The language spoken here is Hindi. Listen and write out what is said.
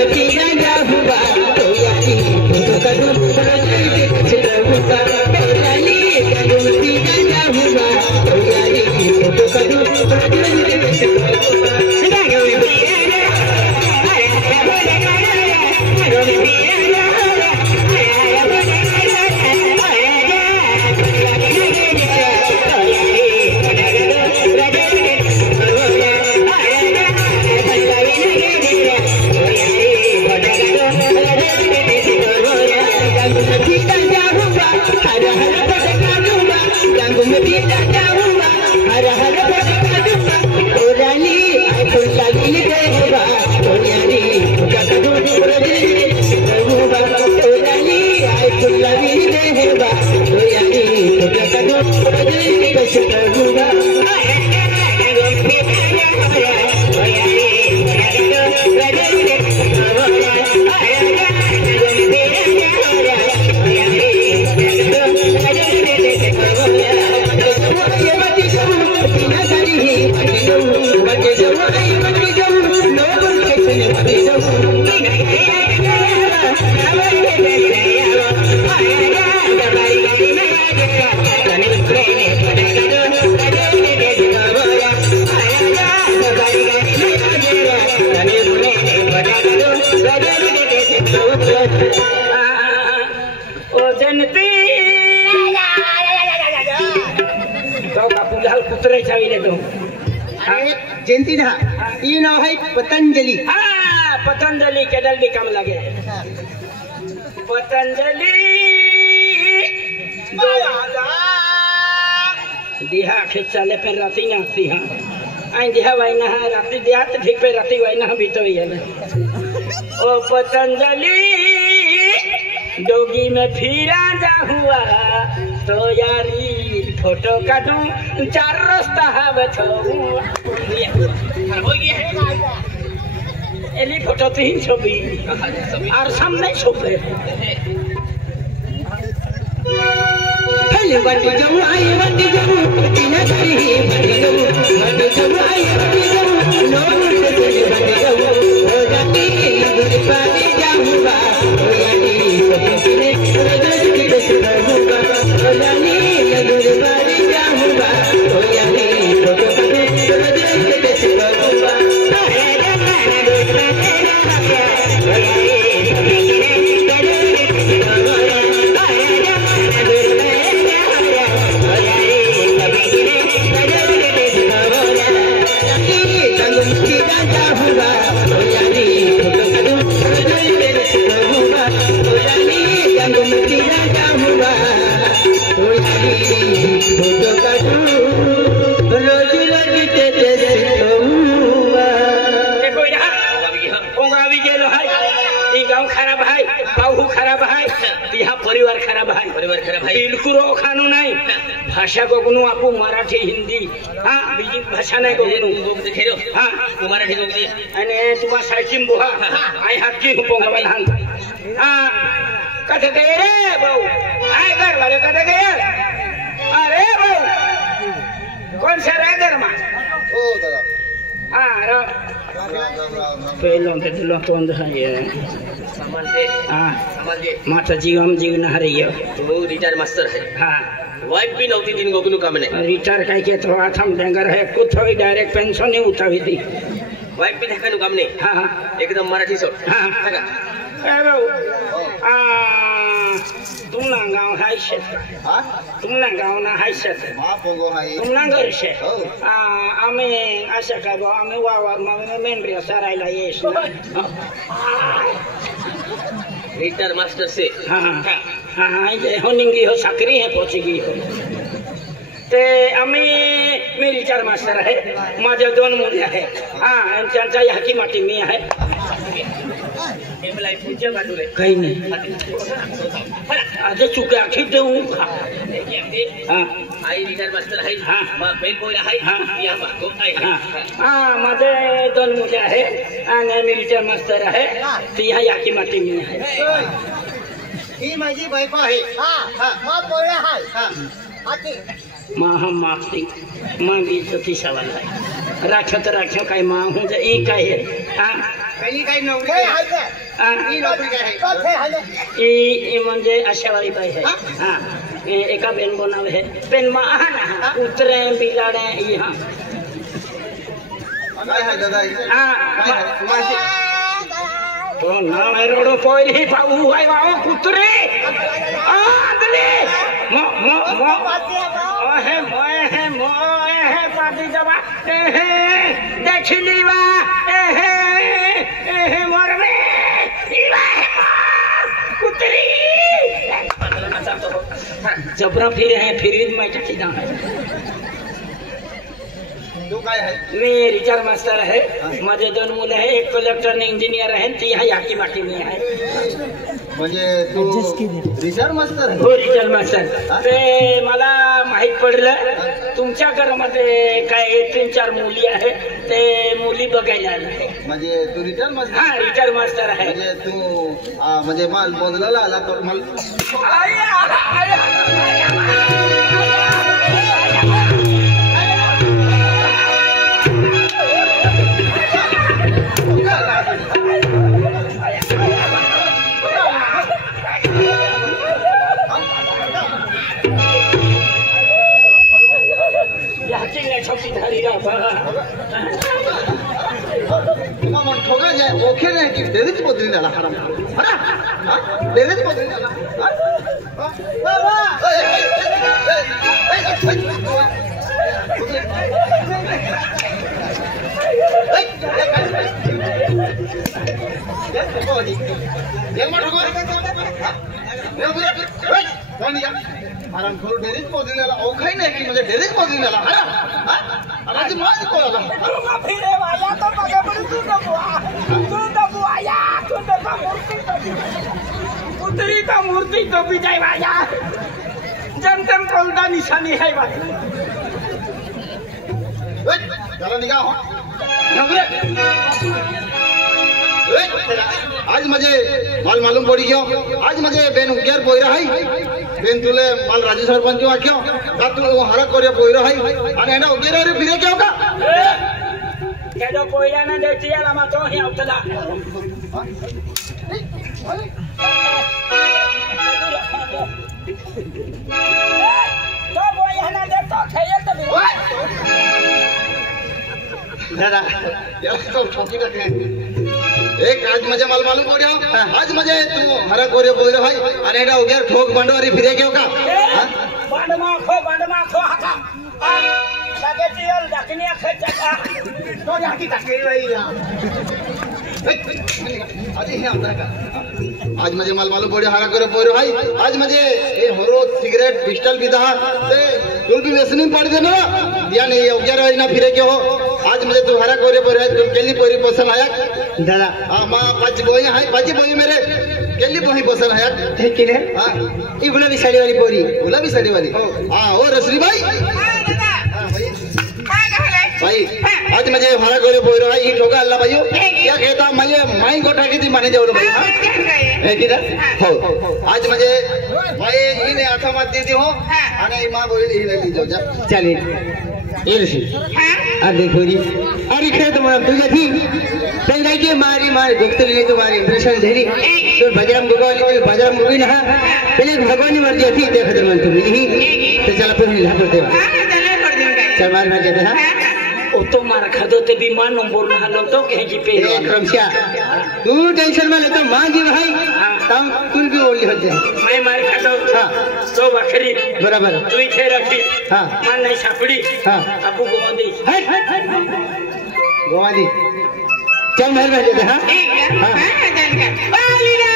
में पीना जा हुआ तो यारी फोटो करूं रोज कुछ रहूंगा रानी गंगू में पीना जा हुआ तो यारी फोटो करूं रोज कुछ रहूंगा गंगू में पीना जयंती ना ये नाम है पतंजलि। हाँ पतंजलि के दल भी कम लगे पतंजलि दिहा खिंचाले पे राती ना दिहा आई दिहा वाई ना राती दिहा तो ठीक पे राती वाई ना भी तो ये ओ पतंजलि डोगी में फिरा जा हुआ तो यारी फोटो काटूं चार रास्ता है बचाऊं एली फोटो तीन छवि और सामने छुपे बड़ी जाऊं आई बड़ी जाऊं बिना करी बड़ी जाऊं बड़ी जाऊं आई बड़ी जाऊं नो से बड़ी जाऊं हो जाती गुड पानी जाऊंगा हो यानी फोटो ने रोज की बस रहूंगा हो यानी गुड पानी जाऊंगा हो यानी फोटो ने रोज की बस रहूंगा भाषा को गुनु आपको मराठी हिंदी हाँ बीजी भाषा नहीं को गुनु हाँ मराठी को अने तुम्हारा साइकिल बुहा आई हाथ की हुपोंगा बलहान हाँ कथे गए रे बहु आए घर वाले कथे गए अरे बहु कौन सा रह घर मां ओ दादा हाँ रो पहलों ते दिलों तो अंदर है सामान दे हाँ माता जीवम जीवन हरी है तो रिटायर मास्टर है हाँ वाइफ भी नौती दिन गोकुनु काम ने रिटायर काई के तो आथम डेंगर है कुछ होई डायरेक्ट पेंशन नहीं उठावी थी वाइफ भी देखा नु काम ने हां एकदम मराठी सो हां देखा ए बाबू तुम ना गांव हाय से हां तुम ना गांव ना हाय से मा पोंगो हाय तुम ना घर से आमे आशा का गो आमे वावर मामे मेंड्रिया सारायला येस रिटायर मास्टर से हां हां हाँ ये होनिंगी हो सकरी है पहुंचेगी हो ते अमी मेरी चार मास्टर है माझे दोन मुले है हाँ त्यांचा यहाँ की माटी में है काही नाही आज चुका आखी देऊ हाँ आई रिटायर मास्टर है हाँ माँ बेन बोला है हाँ यहाँ बात है हाँ माझे दोन मुले है आणि मी रिटायर मास्टर है तो यहाँ की माटी में है ही माझी बायको आहे हां मां पोळ्या आहे हां आती मां हम माफती मां भी इज्जती सवाल है राखत राखो काय मां हूं जे ई काय हां पहिली काही नोकरी आहे ही नोकरी काय आहे ये म्हणजे आशावारी पाय है हां एका बेन बनाव है पेन मा ना उतरे बिलाडे यहाँ काय आहे दादा हां माझे तो ना रोडो पोरी पाऊ हाय वाओ कुत्रे आदले मो मो मो ओहे मोहे पाटी जबा देखली वा मरबे इवा कुतरी जबरा फिर है फिर मैं चटी ना तू काय आहे मी रिचार्ज मास्टर है माझे दोन मुलं आहे एक कलेक्टर ने इंजिनियर आहे ती ह्या याकी माटी में आहे म्हणजे तू रिचार्ज मास्तर आहे हो रिचार्ज मास्टर ते मला माहित पडलं तुमच्या घरामध्ये काय 3-4 मुली आहे ते मुली बघायला आले म्हणजे तू रिचार्ज मास्तर हा रिचार्ज मास्टर आहे म्हणजे तू म्हणजे माल बदलायला आला तर मला ठोका जाय ओके नाही की डेरेच बदली झाला हराम डेरेच बदली झाला आराम करू डेरेच बदली झाला ओखाई नाही की म्हणजे डेरेच बदली झाला हराम पुतरी का मूर्ति तो भी जाए वाया जमतम कोलदा निशानी है बात चलो निकाह हो आज मुझे माल मालूम पड़ी क्यों आज मुझे बेन उग्यार पोई रहा है बेन तुले माल राजू सरपंच आ क्यों का तू हरा कोरिया पोई रहा है आणि एना उग्यार रे फिरे क्यों का केडो कोयला ना देती है लमा तो ही उतला तो बोया ना दे तो खेये तो दादा यार तो ठोकी का एक आज मुझे माल मालूम पड़ियो आज मुझे तू हरा कोरिया पोई रहा है आणि एना उग्यार ठोक बंडवारी फिरे क्यों का बांडमा खो हका लगे चियल डकनिया खेचा तो जाकी तके रही आज मुझे माल मालूम पड़ियो हरा कोरिया पोई रहा है आज मुझे ये होरो सिगरेट पिस्टल पिता ते तुल भी वेसनी पड़ देना या नहीं ये उग्यार ना फिरे क्यों हो आज मुझे तू हरा कोरिया पोई रहा है तुम केली पोरी पसंद आया दादा हां मां पांच बोई है पांच बोई मेरे केली पोही पसंद आया ठीक है हां ये गुलाबी साड़ी वाली पोरी गुलाबी साड़ी वाली हां ओ रसरी भाई भाई आज मुझे हरा कोरिया पोई रहा है ये ठोका अल्लाह भाइयों क्या कहता मुझे माई गोटा की थी माने जाओ भाई है कि ना हो आज मुझे भाई इने आथा मत दी हो અને માં બોલી ही लगी जाओ जा चलिए ये ऋषि अब देखो जी अरे खेत में तुझे थी तेरे के मारी मारी दोस्त ले तुम्हारी इंप्रेशन धरी तो बजरंग बुगवाली तो बजरंग बुगी ना पहले भगवान की मर्जी थी देख दे मन तो मिली तो चल फिर हिला कर दे चल मार मार जाते हां ओ तो मार खादो ते विमान नंबर ना हलो तो कहे की पे अक्रमशा तू टेंशन में लेता मां जी भाई तम तू भी बोली होते मैं मार खादो हां तो बकरी बराबर तू थे रखी हां मान नहीं सापड़ी हां आपको गोवा दे हट गोवा दी चल मार मार जाते हां हां ओ लीला